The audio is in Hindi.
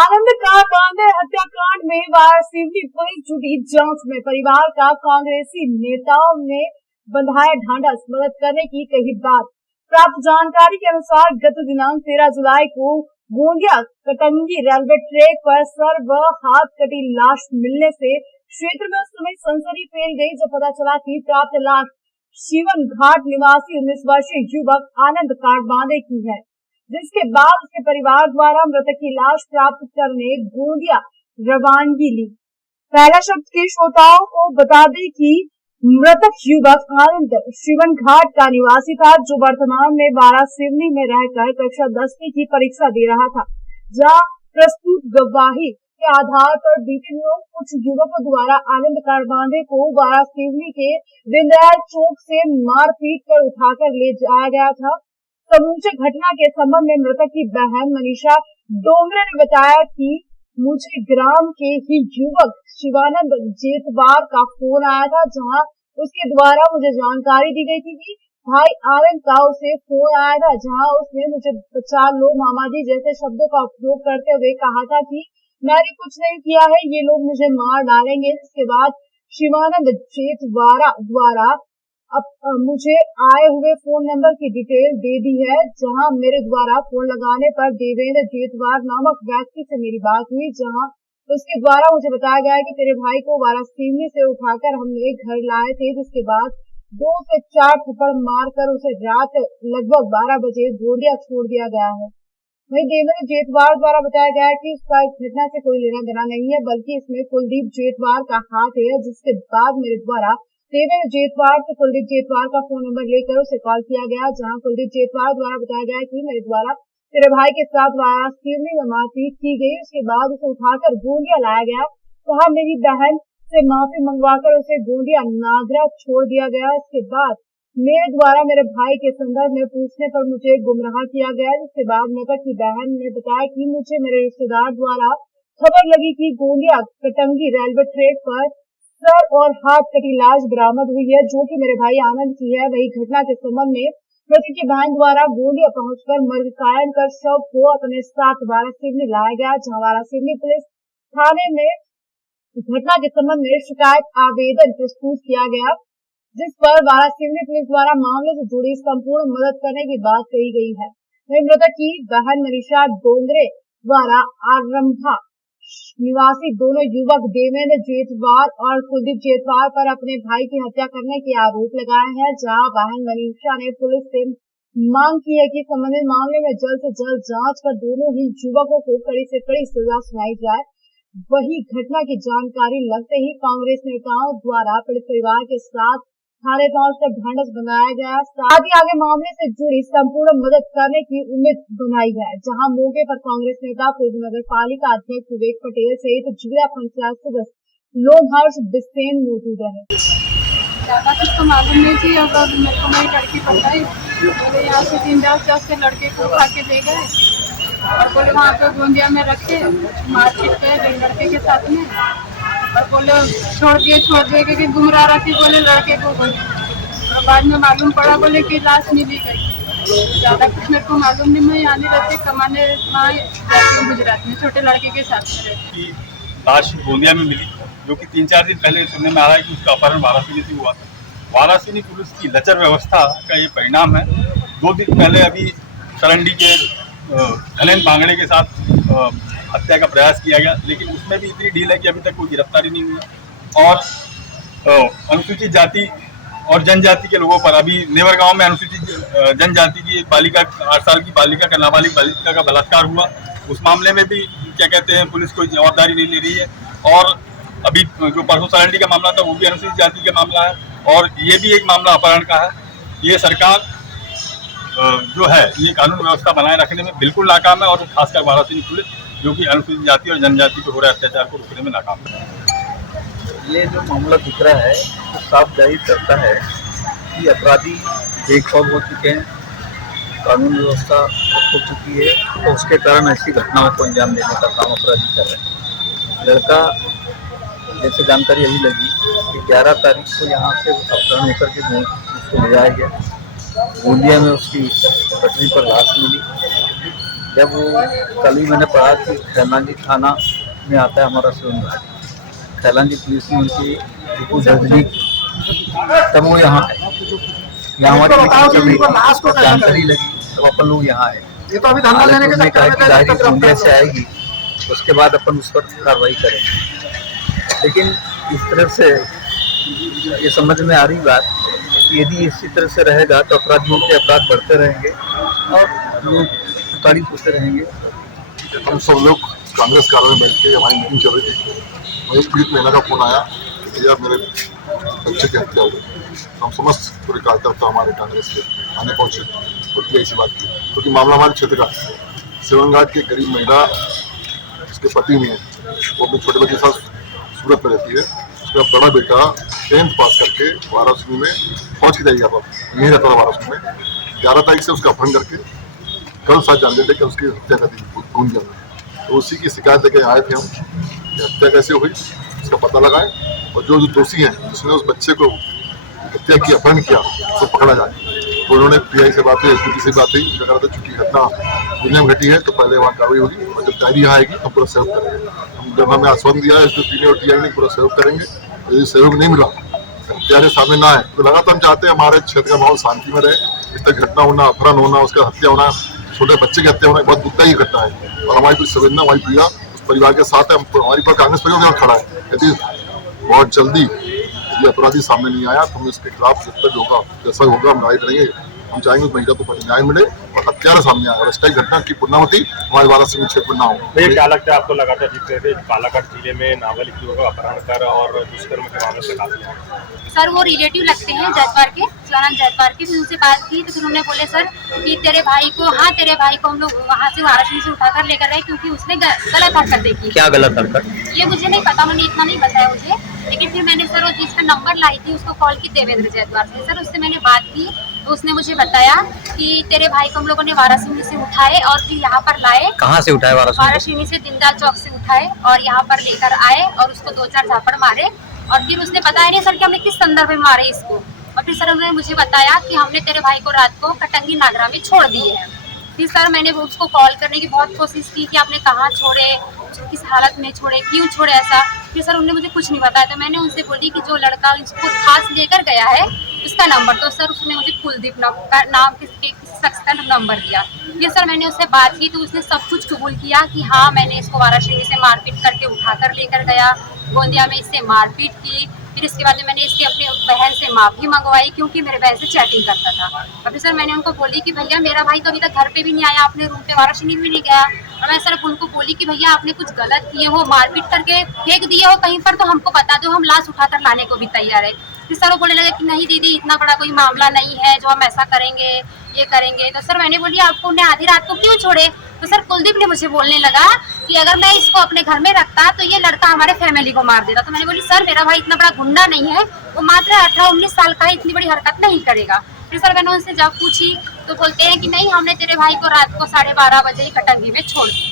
आनंद का बांधे हत्याकांड में वारासिवनी पुलिस जुटी जांच में। परिवार का कांग्रेसी नेताओं ने बंधाया ढांढस, मदद करने की कही बात। प्राप्त जानकारी के अनुसार गत दिनांक 13 जुलाई को गोंदिया कटंगी रेलवे ट्रैक पर सर व हाथ कटी लाश मिलने से क्षेत्र में उस समय सनसनी फैल गई, जब पता चला कि प्राप्त लाश शिवन घाट निवासी 19 वर्षीय युवक आनंद कारबांदे की है, जिसके बाद उसके परिवार द्वारा मृतक की लाश प्राप्त करने गोंदिया रवानगी ली। पहला शब्द के श्रोताओं को बता दें कि मृतक युवक आनंद शिवन घाट का निवासी था, जो वर्तमान में वारासिवनी में रहकर कक्षा 10वीं की परीक्षा दे रहा था, जहां प्रस्तुत गवाही के आधार पर बीते दिनों कुछ युवकों द्वारा आनंद कारबांदे को वारासिवनी के दीनदयाल चौक से मारपीट कर उठाकर ले जाया गया था। समूचे घटना के संबंध में मृतक की बहन मनीषा डोंगरे ने बताया कि मुझे ग्राम के ही युवक शिवानंद जेतवार का फोन आया था, जहां उसके द्वारा मुझे जानकारी दी गई थी कि भाई आनंद का उसे फोन आया था, जहां उसने मुझे बचा लो मामा जी जैसे शब्दों का उपयोग करते हुए कहा था कि मैंने कुछ नहीं किया है, ये लोग मुझे मार डालेंगे। इसके बाद शिवानंद जेतवारा द्वारा मुझे आए हुए फोन नंबर की डिटेल दे दी है, जहां मेरे द्वारा फोन लगाने पर देवेंद्र जेतवार नामक व्यक्ति से मेरी बात हुई, जहां उसके द्वारा मुझे बताया गया कि तेरे भाई को वारासिवनी से उठाकर हमने घर लाए थे, जिसके बाद 2 से 4 थप्पड़ मारकर उसे रात लगभग 12 बजे गोंदिया छोड़ दिया गया है। वहीं देवेंद्र जेतवार द्वारा बताया गया है कि उसका इस घटना से कोई लेना देना नहीं है, बल्कि इसमें कुलदीप जेतवार का हाथ है। जिसके बाद मेरे द्वारा देवेंद्र जेतवार से कुलदीप जेतवार का फोन नंबर लेकर उसे कॉल किया गया, जहां कुलदीप जेतवार द्वारा बताया गया कि मेरे द्वारा तेरे भाई के साथ वारासिवनी में मारपीट की गई। उसके बाद उसे उठाकर गोंदिया लाया गया, वहां मेरी बहन से माफी मंगवाकर उसे गोंदिया नागरा छोड़ दिया गया। इसके बाद मेरे द्वारा मेरे भाई के संदर्भ में पूछने पर मुझे गुमराह किया गया, जिसके बाद मृतक की बहन ने बताया कि मुझे मेरे रिश्तेदार द्वारा खबर लगी कि गोंदिया कटंगी रेलवे ट्रैक पर सर और हाथ कटी लाश बरामद हुई है, जो कि मेरे भाई आनंद की है। वही घटना के संबंध में मृतक की बहन द्वारा गोंदिया पहुंचकर मर्ग कायम कर शव को अपने साथ वारासिवनी लाया गया, जहां वारासिवनी पुलिस थाने में घटना के संबंध में शिकायत आवेदन प्रस्तुत किया गया, जिस पर वारासिवनी पुलिस द्वारा मामले से जुड़ी संपूर्ण मदद करने की बात कही गई है। वही मृतक की बहन मनीषा डोंगरे द्वारा आरंभा निवासी दोनों युवक देवेंद्र जेतवार और कुलदीप जेतवार पर अपने भाई की हत्या करने के आरोप लगाए हैं, जहां बहन मनीषा ने पुलिस से मांग की है कि संबंधित मामले में जल्द से जल्द जांच कर दोनों ही युवकों को कड़ी से कड़ी सजा सुनाई जाए। वही घटना की जानकारी लगते ही कांग्रेस नेताओं द्वारा पीड़ित परिवार के साथ थाने पहुंचकर ढांढस बनाया गया, साथ ही आगे मामले से जुड़ी संपूर्ण मदद करने की उम्मीद बनाई है। जहां मौके पर कांग्रेस नेता पूर्व नगर पालिका अध्यक्ष विवेक पटेल सहित जिला पंचायत सदस्य लोमहर्ष बिसेन मौजूद रहे। ज्यादा कुछ तो मालूम नहीं थी, और मेरे को मेरी लड़की बताई, बोले यहाँ से 3-10 से लड़के को उठा के ले गए और बोले वहाँ पे गोंदिया में रखे मारपीट पे लड़के के साथ में, और बोले छोड़ दिए क्योंकि गुमराह रखी बोले लड़के को बोले, और बाद में मालूम पड़ा बोले कि लाश मिली गई। ज्यादा कुछ मेरे को मालूम नहीं, मैं यहाँ नहीं रहती, कमाने वहाँ गुजरात में छोटे लड़के के साथ में रहती। लाश गोंदिया में मिली, जो कि 3-4 दिन पहले सुनने में आ रहा है कि उसका अपहरण वारासिवनी से हुआ था। वारासिवनी पुलिस की लचर व्यवस्था का ये परिणाम है। 2 दिन पहले अभी सरंडी के धनेन बांगड़े के साथ हत्या का प्रयास किया गया, लेकिन उसमें भी इतनी ढील है कि अभी तक कोई गिरफ्तारी नहीं हुई है। और अनुसूचित जाति और जनजाति के लोगों पर अभी नेवर गांव में अनुसूचित जनजाति की बालिका 8 साल की बालिका का नाबालिग बालिका का बलात्कार हुआ, उस मामले में भी क्या कहते हैं पुलिस कोई जवाबदारी नहीं ले रही है। और अभी जो परसों सरंडी का मामला था वो भी अनुसूचित जाति का मामला है, और ये भी एक मामला अपहरण का है। ये सरकार जो है ये कानून व्यवस्था बनाए रखने में बिल्कुल नाकाम है, और खासकर वारासिवनी पुलिस जो कि अनुसूचित जाति और जनजाति को हो रहे अत्याचार को रोकने में नाकाम है। ये जो मामला दिख रहा है तो साफ जाहिर करता है कि अपराधी बेखौफ हो चुके हैं, कानून व्यवस्था हो चुकी है, तो उसके कारण ऐसी घटनाओं को अंजाम देने का काम अपराधी कर रहे हैं। लड़का जैसे जानकारी अभी लगी कि 11 तारीख को यहाँ से अपहरण होकर के उसको ले जाया गया, गोंदिया में उसकी पटरी पर लाश मिली, जब वो कल ही मैंने पढ़ा कि खैलानी थाना में आता है हमारा शिवनघाट, खैलानी पुलिस ने उनकी रिपोर्ट दर्ज नहीं की, तब वो यहाँ आए। यहाँ हमारी जानकारी लगी तब अपन लोग यहाँ आए। ये तो अभी धंधा लेने के कहा कि डायरी गोंदिया से आएगी, उसके बाद अपन उस पर कार्रवाई करेंगे। लेकिन इस तरह से ये समझ में आ रही बात कि यदि इसी तरह से रहेगा तो अपराधियों के अपराध बढ़ते रहेंगे और लोग तारीफ होते रहेंगे। हम सब लोग कांग्रेस कार्यालय में बैठ के हमारी मीटिंग चल रही थी, और एक पीड़ित महिला का फोन आया कि यार मेरे बच्चे की हत्या हो गई। हम समस्त पूरे कार्यकर्ता हमारे कांग्रेस के आने पहुंचे और ऐसी बात की, क्योंकि मामला हमारे क्षेत्र का शिवनघाट की गरीब महिला उसके पति में वो अपने छोटे बच्चे के साथ सूरत में रहती है। उसका बड़ा बेटा 10th पास करके वाराणसी में फौज की तैयारी पर यहीं रहता था वाराणसी में। 11 तारीख से उसका अपहरण करके कल 7 जानते थे कि उसकी हत्या कर दी गोंदिया में। तो उसी की शिकायत लेके आए थे हम कि हत्या कैसे हुई, उसका पता लगाएं और जो दोषी हैं जिसने उस बच्चे को हत्या की, अपहरण किया, उसको पकड़ा जाए। तो उन्होंने पीआई से बात हुई, एसपी से बात हुई, उन्होंने कहा था चूंकि घटना दुनिया में घटी है तो पहले वहाँ कार्रवाई होगी और जब डायरी यहाँ आएगी हम पूरा सहयोग करेंगे। हम जब हमें आश्वासन दिया है एसपी और टीआई ने पूरा सहयोग करेंगे। यदि सहयोग नहीं मिला, हत्यारे सामने ना आए तो लगातार हम चाहते हैं हमारे क्षेत्र का माहौल शांति में रहे। इस तरह घटना होना, अपहरण होना, उसका हत्या होना, छोटे बच्चे की हत्या होना बहुत दुखदायी घटना है और हमारी कुछ संवेदना, हमारी पीड़ा उस परिवार के साथ है। हमारी पर कांग्रेस परिवार खड़ा है। यदि बहुत जल्दी यदि अपराधी सामने नहीं आया तो हम इसके खिलाफ जब तक होगा जैसा होगा हम राय करेंगे। हम चाहेंगे उस महिला को न्याय मिले और हत्यारा सामने आए और इस टाइप घटना की पुनरावृत्ति हमारे वाराणसी में क्षेत्र में ना हो। क्या लगता है आपको? लगातार जिस तरह से बालाघाट जिले में नाबालिग युवक का अपहरण कर और दुष्कर्म के मामले से काफी सर वो रिलेटिव लगते हैं जयद्वार के, शिवानंद जयद्वार के। फिर उनसे बात की तो फिर उन्होंने बोले सर कि तेरे भाई को हम लोग वहाँ से वाराणसी से उठाकर लेकर गए क्योंकि उसने गलत हरकत देखी। क्या गलत हरकत? ये मुझे नहीं पता, उन्होंने इतना नहीं बताया मुझे। लेकिन फिर मैंने सर वो जिसका नंबर लाई थी उसको कॉल की, देवेंद्र जयद्वार से। सर उससे मैंने बात की तो उसने मुझे बताया कि तेरे भाई को हम लोगों ने वाराणसी से उठाए और फिर यहाँ पर लाए। कहाँ से उठाए? वाराणसी से दीनदयाल चौक से उठाए और यहाँ पर लेकर आए और उसको 2-4 झापड़ मारे और फिर उसने बताया नहीं सर कि हमने किस संदर्भ में मारे इसको। और फिर सर उन्होंने मुझे बताया कि हमने तेरे भाई को रात को कटंगी नागरा में छोड़ दिए हैं। फिर सर मैंने उसको कॉल करने की बहुत कोशिश की कि आपने कहाँ छोड़े, किस हालत में छोड़े, क्यों छोड़े ऐसा। फिर सर उन्होंने मुझे कुछ नहीं बताया। तो मैंने उनसे बोली कि जो लड़का इसको खास लेकर गया है उसका नंबर, तो सर उसने मुझे कुलदीप नाम किस शख्स का नंबर दिया। फिर सर मैंने उससे बात की तो उसने सब कुछ कबूल किया कि हाँ मैंने इसको वाराणसी से मारपीट करके उठाकर लेकर गया, गोंदिया में इससे मारपीट की। फिर इसके बाद मैंने इसकी अपनी बहन से माफ़ी मंगवाई क्योंकि मेरे बहन से चैटिंग करता था। और फिर सर मैंने उनको बोली कि भैया मेरा भाई तो अभी तक घर पे भी नहीं आया, अपने रूम पे वाराणसी भी नहीं गया। और मैं सर उनको बोली कि भैया आपने कुछ गलत किए हो, मारपीट करके फेंक दिए हो कहीं पर तो हमको बता दो, हम लाश उठाकर लाने को भी तैयार है। फिर सर वो बोलने लगे कि नहीं दीदी इतना बड़ा कोई मामला नहीं है जो हम ऐसा करेंगे, ये करेंगे। तो सर मैंने बोली आपको उन्हें आधी रात को क्यों छोड़े? तो सर कुलदीप ने मुझे बोलने लगा कि अगर मैं इसको अपने घर में रखता तो ये लड़का हमारे फैमिली को मार देता। तो मैंने बोली सर मेरा भाई इतना बड़ा गुंडा नहीं है, वो मात्र 18-19 साल का है, इतनी बड़ी हरकत नहीं करेगा। फिर सर मैंने उनसे जब पूछी तो बोलते हैं कि नहीं हमने तेरे भाई को रात को 12:30 बजे ही कटंगी में छोड़ दिया।